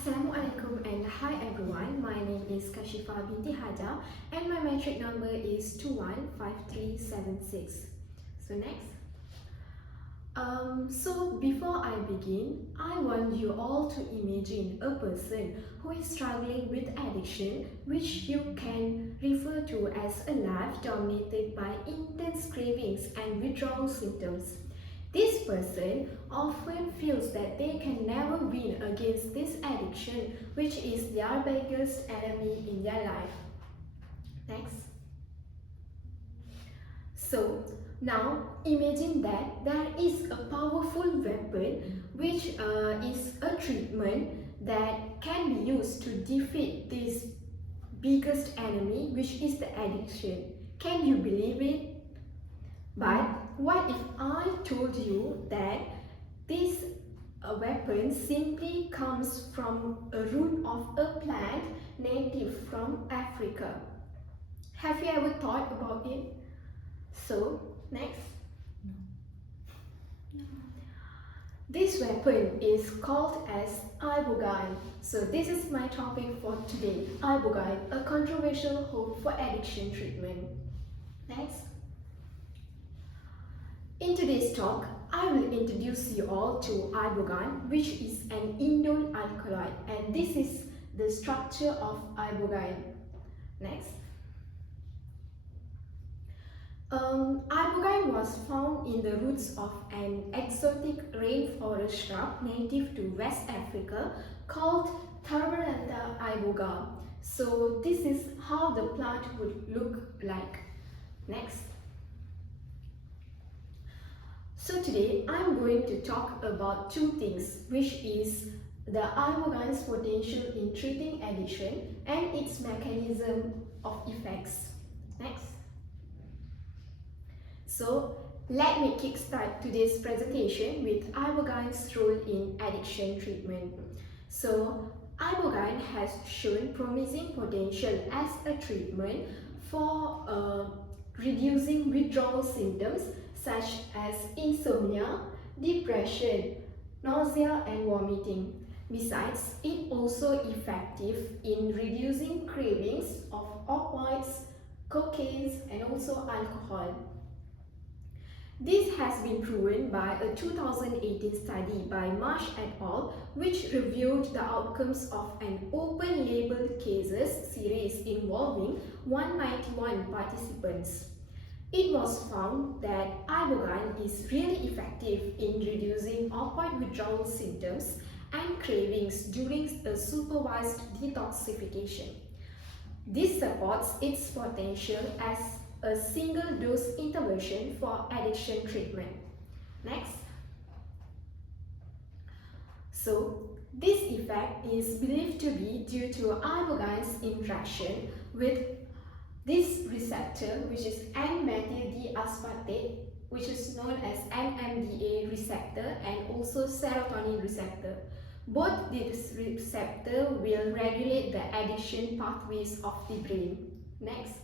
Assalamualaikum and hi everyone. My name is Kashifa binti Haja and my metric number is 215376. So next. So before I begin, I want you all to imagine a person who is struggling with addiction, which you can refer to as a life dominated by intense cravings and withdrawal symptoms. This person often feels that they can never win against this addiction, which is their biggest enemy in their life. Next. So, now imagine that there is a powerful weapon which is a treatment that can be used to defeat this biggest enemy, which is the addiction. Can you believe it? But what if I told you that this weapon simply comes from a root of a plant native from Africa? Have you ever thought about it? So, next. This weapon is called as Ibogaine. So this is my topic for today. Ibogaine, a controversial hope for addiction treatment. Next. In today's talk, I will introduce you all to Ibogaine, which is an indole alkaloid, and this is the structure of Ibogaine. Next. Ibogaine was found in the roots of an exotic rainforest shrub native to West Africa called Tarbernantha iboga. So this is how the plant would look like. Next. So today I'm going to talk about two things, which is the Ibogaine's potential in treating addiction and its mechanism of effects. Next. So let me kickstart today's presentation with Ibogaine's role in addiction treatment. So Ibogaine has shown promising potential as a treatment for reducing withdrawal symptoms such as insomnia, depression, nausea and vomiting. Besides, it also effective in reducing cravings of opioids, cocaine and also alcohol. This has been proven by a 2018 study by Marsh et al., which reviewed the outcomes of an open-label cases series involving 191 participants. It was found that Ibogaine is really effective in reducing opioid withdrawal symptoms and cravings during a supervised detoxification. This supports its potential as a single-dose intervention for addiction treatment. Next. So, this effect is believed to be due to Ibogaine's interaction with this receptor, which is N-methyl D-aspartate, which is known as NMDA receptor and also serotonin receptor. Both these receptors will regulate the addiction pathways of the brain. Next.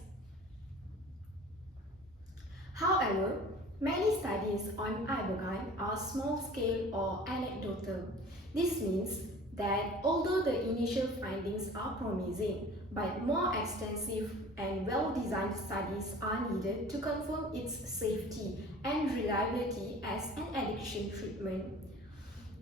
However, many studies on Ibogaine are small-scale or anecdotal. This means that although the initial findings are promising, but more extensive and well-designed studies are needed to confirm its safety and reliability as an addiction treatment.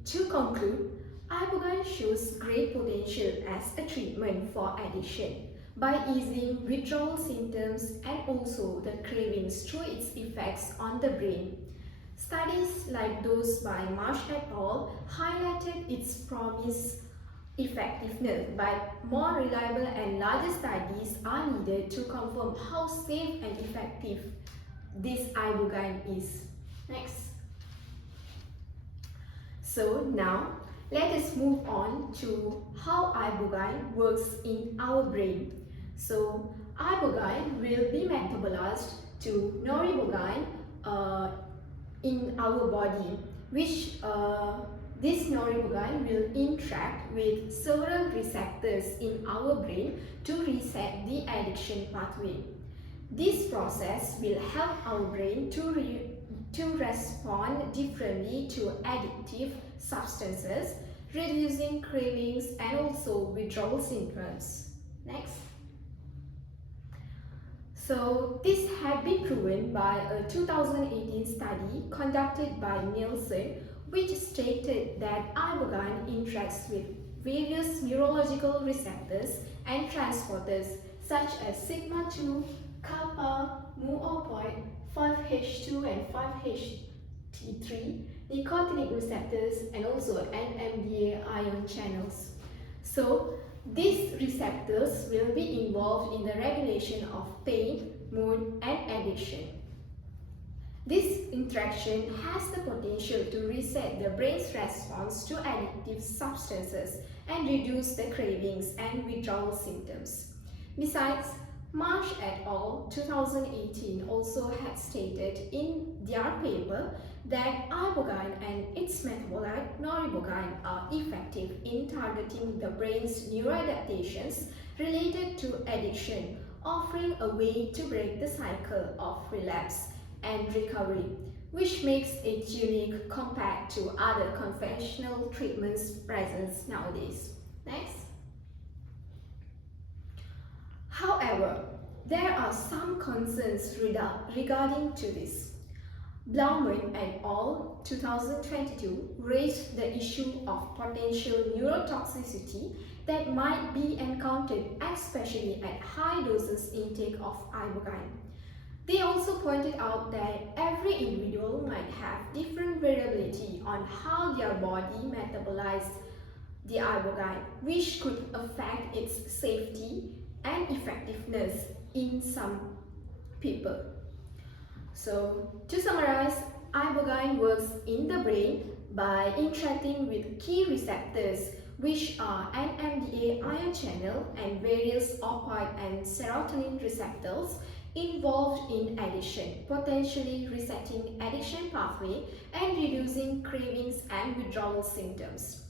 To conclude, Ibogaine shows great potential as a treatment for addiction by easing withdrawal symptoms and also the cravings through its effects on the brain. Studies like those by Marsh et al. Highlighted its promised effectiveness, but more reliable and larger studies are needed to confirm how safe and effective this Ibogaine is. Next. So now, let us move on to how Ibogaine works in our brain. So, Ibogaine will be metabolized to noribogaine in our body, which this noribogaine will interact with several receptors in our brain to reset the addiction pathway. This process will help our brain to respond differently to addictive substances, reducing cravings and also withdrawal symptoms. Next. So this had been proven by a 2018 study conducted by Nielsen, which stated that ibogaine interacts with various neurological receptors and transporters such as sigma-2, kappa, mu-opioid, 5-H2 and 5-HT3, nicotinic receptors and also NMDA ion channels. So these receptors will be involved in the regulation of pain, mood and addiction. This interaction has the potential to reset the brain's response to addictive substances and reduce the cravings and withdrawal symptoms. Besides, Marsh et al. 2018 also had stated in their paper that ibogaine and its metabolite noribogaine are effective in targeting the brain's neuroadaptations related to addiction, offering a way to break the cycle of relapse and recovery, which makes it unique compared to other conventional treatments present nowadays. Next. However, there are some concerns regarding to this. Blauman et al. 2022 raised the issue of potential neurotoxicity that might be encountered especially at high doses intake of ibogaine. They also pointed out that every individual might have different variability on how their body metabolizes the ibogaine, which could affect its safety and effectiveness in some people. So, to summarize, ibogaine works in the brain by interacting with key receptors which are NMDA ion channel and various opioid and serotonin receptors involved in addiction, potentially resetting addiction pathway and reducing cravings and withdrawal symptoms.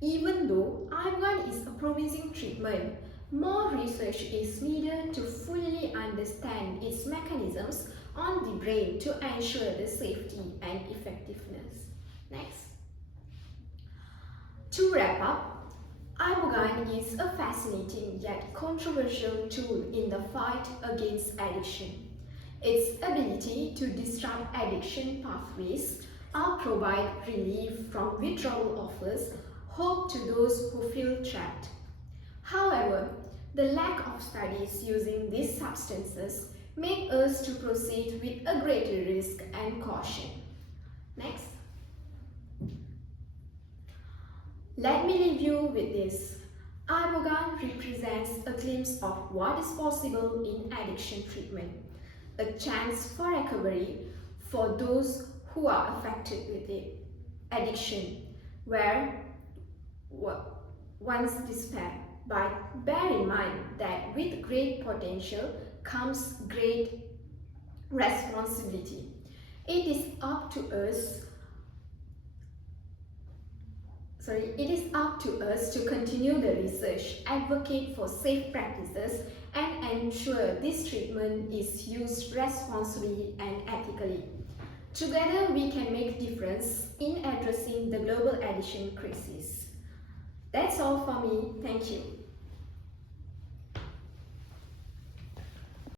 Even though ibogaine is a promising treatment, more research is needed to fully understand its mechanisms on the brain to ensure the safety and effectiveness. Next. To wrap up, ibogaine is a fascinating yet controversial tool in the fight against addiction. Its ability to disrupt addiction pathways or provide relief from withdrawal offers hope to those who feel trapped. However, the lack of studies using these substances make us to proceed with a greater risk and caution. Next. Let me leave you with this. Ibogaine represents a glimpse of what is possible in addiction treatment, a chance for recovery for those who are affected with the addiction, where once despair. But bear in mind that with great potential comes great responsibility. It is up to us to continue the research, advocate for safe practices, and ensure this treatment is used responsibly and ethically. Together, we can make a difference in addressing the global addiction crisis. That's all for me. Thank you.